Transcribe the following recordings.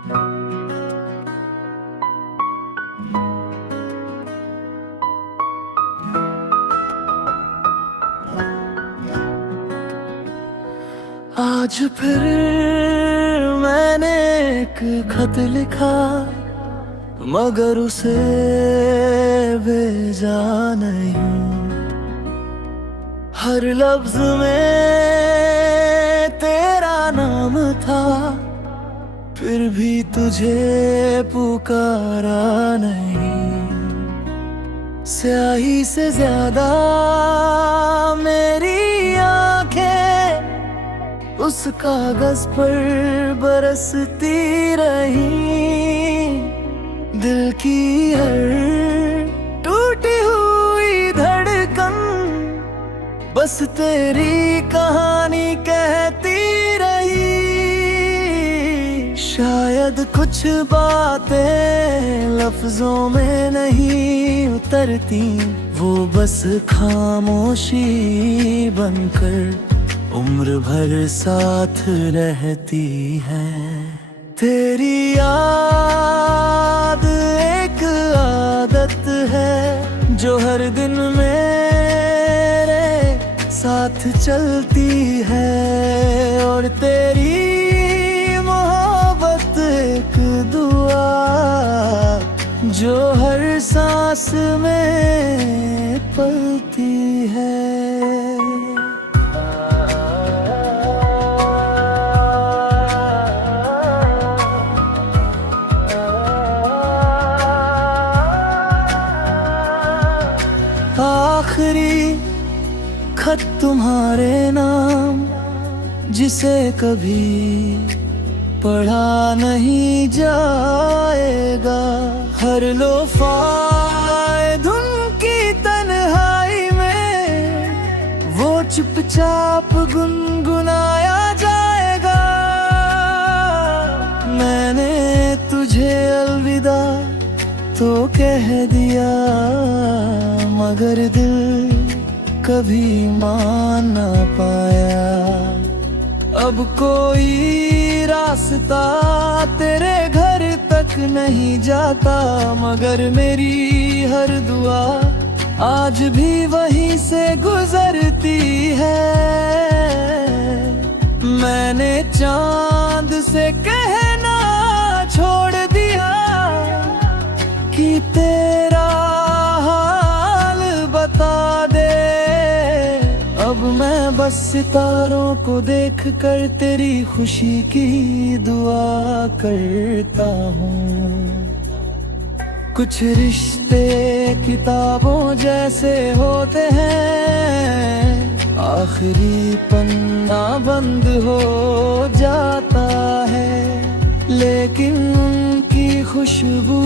आज फिर मैंने एक खत लिखा, मगर उसे भेजा नहीं। हर लफ्ज में तेरा नाम था, फिर भी तुझे पुकारा नहीं। स्याही से ज्यादा मेरी आंखें उस कागज पर बरसती रही। दिल की हर टूटी हुई धड़कन बस तेरी कहानी कहती रही। शायद कुछ बातें लफ्जों में नहीं उतरती, वो बस खामोशी बनकर उम्र भर साथ रहती है। तेरी याद एक आदत है जो हर दिन मेरे साथ चलती है, और तेरी मोहब्बत एक दुआ जो हर सांस में पलती है। आखिरी खत तुम्हारे नाम, जिसे कभी पढ़ा नहीं जाएगा। हर लोफाए धुन की तन्हाई में वो चुपचाप गुनगुनाया जाएगा। मैंने तुझे अलविदा तो कह दिया, मगर दिल कभी मान ना पाया। अब कोई रास्ता तेरे घर तक नहीं जाता, मगर मेरी हर दुआ आज भी वहीं से गुजरती है। मैंने चांद से कहना छोड़ दिया कि तेरा हाल बता दे। अब मैं बस सितारों को देख कर तेरी खुशी की दुआ करता हूँ। कुछ रिश्ते किताबों जैसे होते हैं, आखिरी पन्ना बंद हो जाता है, लेकिन उनकी खुशबू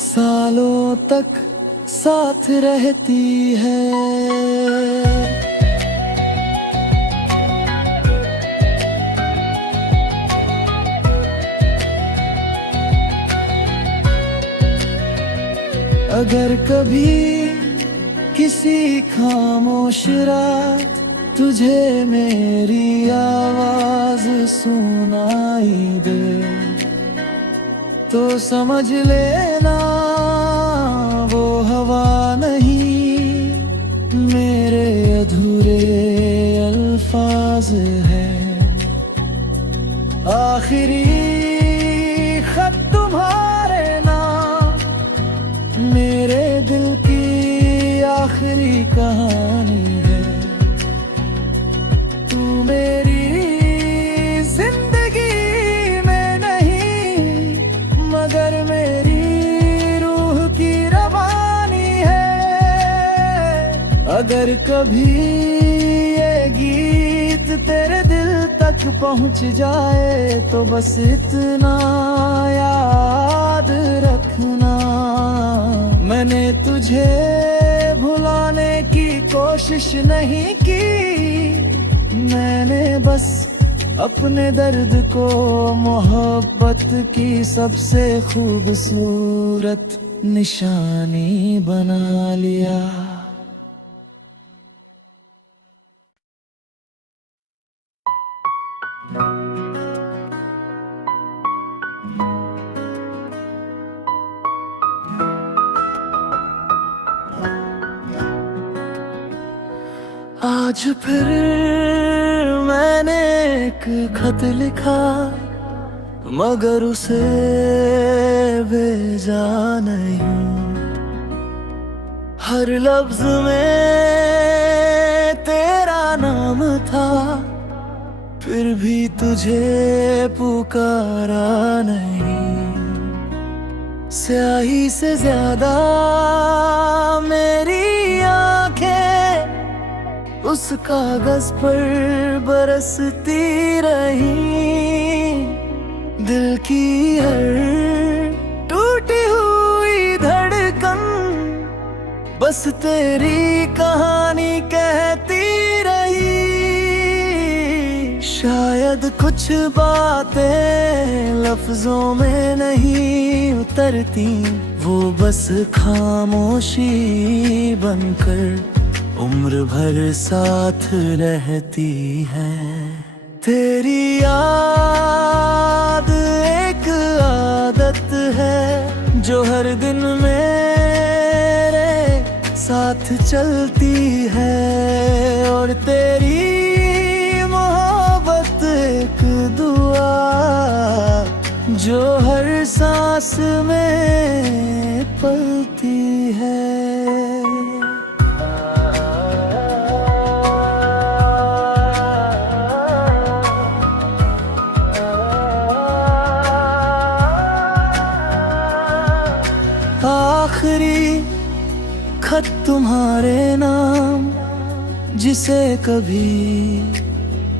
सालों तक साथ रहती है। अगर कभी किसी खामोश रात तुझे मेरी आवाज सुनाई दे, तो समझ लेना वो हवा नहीं, मेरे अधूरे अल्फाज हैं। आखिरी खत तुम्हारे नाम, मेरे दिल की आखिरी कहानी है। तू मेरी जिंदगी में नहीं, मगर मेरी रूह की रवानी है। अगर कभी ये गीत तेरे दिल तक पहुंच जाए, तो बस इतना याद रखना, मैंने तुझे भुलाने की कोशिश नहीं की। मैंने बस अपने दर्द को मोहब्बत की सबसे खूबसूरत निशानी बना लिया। आज फिर मैंने एक खत लिखा, मगर उसे भेजा नहीं। हर लफ्ज में तेरा नाम था, फिर भी तुझे पुकारा नहीं। स्याही से ज्यादा मेरी आंखें उस कागज पर बरसती रही। दिल की हर टूटी हुई धड़कन बस तेरी कहानी कहती रही। शायद कुछ बातें लफ्जों में नहीं उतरती, वो बस खामोशी बनकर उम्र भर साथ रहती है। तेरी याद एक आदत है जो हर दिन मेरे साथ चलती है, और तेरी मोहब्बत एक दुआ जो हर सांस में पलती है। आखिरी खत तुम्हारे नाम, जिसे कभी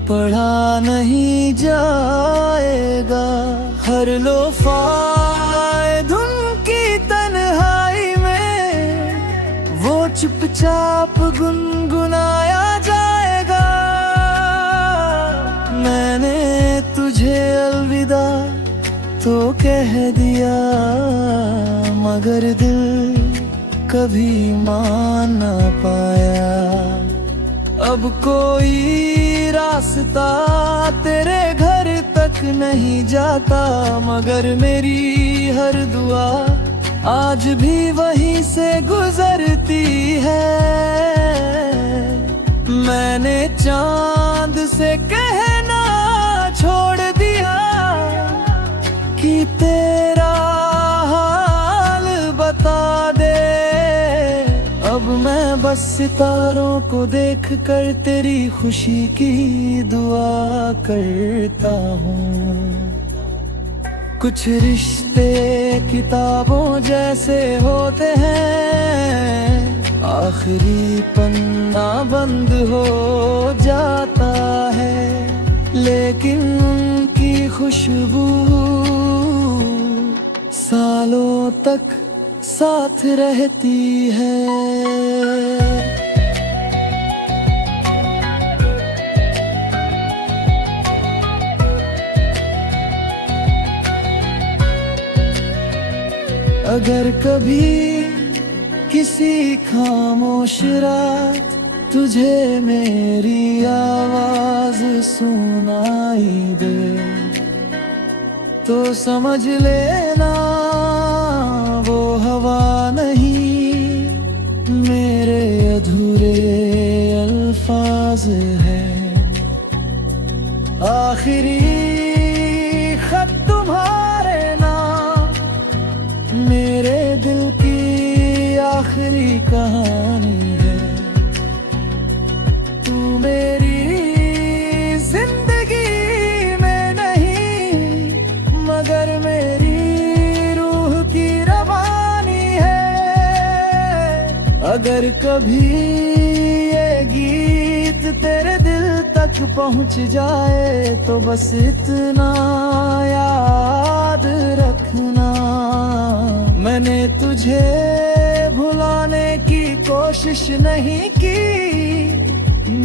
पढ़ा नहीं जाएगा। हर लोफाए धुन की तन्हाई में वो चुपचाप गुनगुनाया जाएगा। मैंने तुझे अलविदा तो कह दिया, मगर दिल कभी मान ना पाया। अब कोई रास्ता तेरे घर तक नहीं जाता, मगर मेरी हर दुआ आज भी वहीं से गुजरती है। मैंने चांद से कहना छोड़ दिया कि तेरा हाल बता दे। अब मैं बस सितारों को देख कर तेरी खुशी की दुआ करता हूँ। कुछ रिश्ते किताबों जैसे होते हैं, आखिरी पन्ना बंद हो जाता है, लेकिन उनकी खुशबू सालों तक साथ रहती है। अगर कभी किसी खामोश रात तुझे मेरी आवाज सुनाई दे, तो समझ लेना वो हवा नहीं, मेरे अधूरे अल्फाज है। आखिरी खत तुम्हारे नाम, मेरे दिल की आखिरी कहानी है। तू मेरी जिंदगी में नहीं, मगर मेरी रूह की रवानी है। अगर कभी ये गीत तेरे दिल तक पहुंच जाए, तो बस इतना याद रखना, मैंने तुझे भुलाने की कोशिश नहीं की।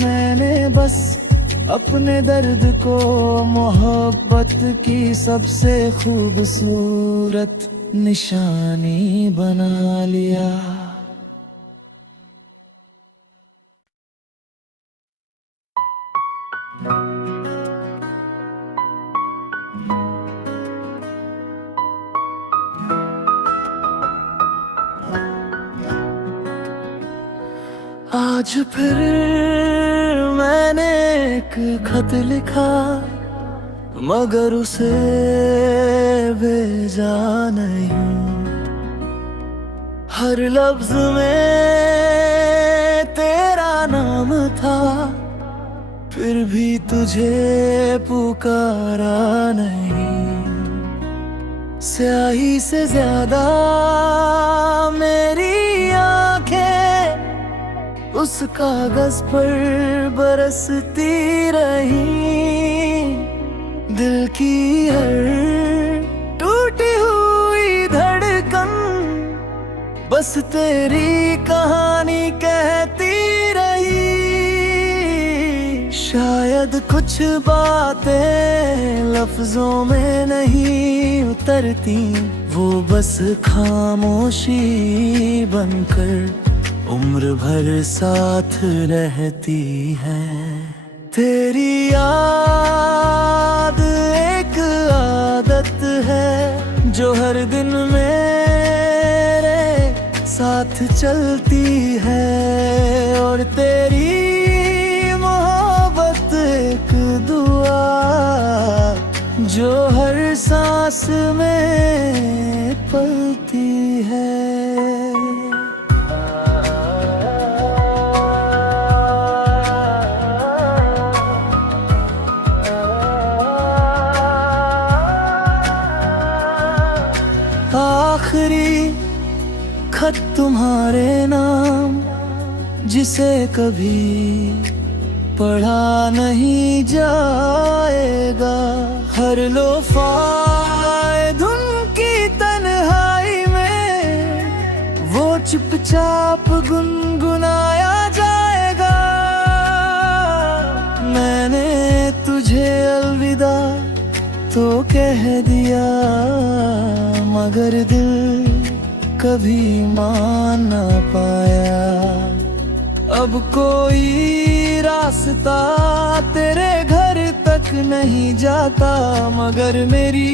मैंने बस अपने दर्द को मोहब्बत की सबसे खूबसूरत निशानी बना लिया। आज फिर खत लिखा मगर उसे भेजा नहीं। हर लफ्ज में तेरा नाम था, फिर भी तुझे पुकारा नहीं। स्याही से ज्यादा मेरी आंखें उस कागज पर बरसती रही। दिल की हर टूटी हुई धड़कन बस तेरी कहानी कहती रही। शायद कुछ बातें लफ्जों में नहीं उतरती, वो बस खामोशी बनकर उम्र भर साथ रहती है। तेरी याद एक आदत है जो हर दिन मेरे साथ चलती है, और तेरी मोहब्बत एक दुआ जो हर सांस में पलती है। आखिरी खत तुम्हारे नाम, जिसे कभी पढ़ा नहीं जाएगा। हर लोफाए धुन की तन्हाई में वो चुपचाप गुनगुनाया जाएगा। मैंने तुझे अलविदा तो कह दिया, मगर दिल कभी मान ना पाया। अब कोई रास्ता तेरे घर तक नहीं जाता, मगर मेरी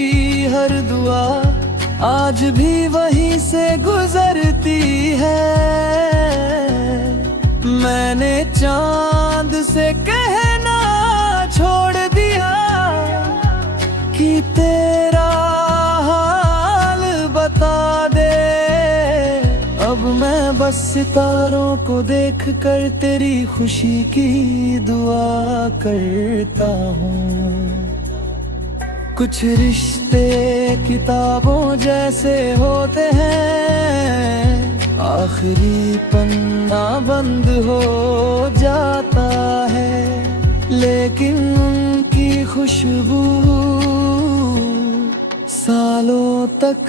हर दुआ आज भी वहीं से गुजरती है। मैंने चांद से कहना छोड़ दिया कि तेरा हाल बता दे। अब मैं बस सितारों को देख कर तेरी खुशी की दुआ करता हूँ। कुछ रिश्ते किताबों जैसे होते हैं, आखिरी पन्ना बंद हो जाता है, लेकिन उनकी खुशबू सालों तक